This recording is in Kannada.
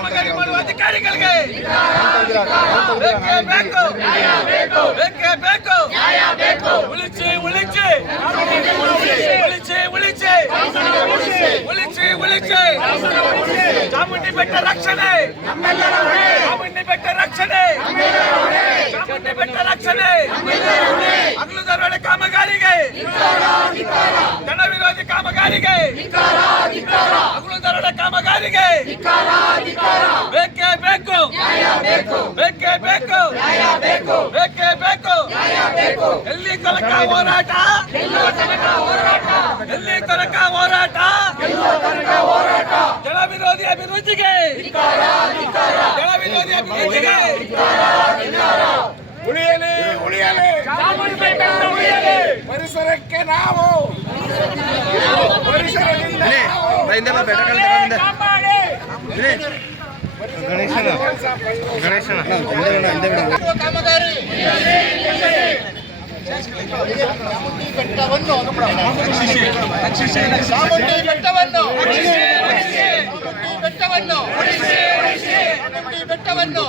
ಕಾಮಗಾರಿ ಮಾಡುವ ಅಧಿಕಾರಿಗಳಿಗೆ ಬೇಕೇ ಬೇಕು. ಉಳಿಸಿ ಚಾಮುಂಡಿ ಬೆಟ್ಟ ರಕ್ಷಣೆ, ಚಾಮುಂಡಿ ಬೆಟ್ಟ ರಕ್ಷಣೆ, ಹಗಲು ದರೋಡೆ ಕಾಮಗಾರಿಗೆ, ಜನ ವಿರೋಧಿ ಕಾಮಗಾರಿಗೆ, ಹಗಲು ದರೋಡೆ ಕಾಮಗಾರಿಗೆ ಬೇಕೇ ಬೇಕು. ಎಲ್ಲಿ ತನಕ ಹೋರಾಟ, ಜನ ವಿರೋಧಿ ಅಭಿವೃದ್ಧಿಗೆ, ಉಳಿಯಲಿ ಪರಿಸರಕ್ಕೆ ನಾವು ಬೆಟ್ಟವನ್ನು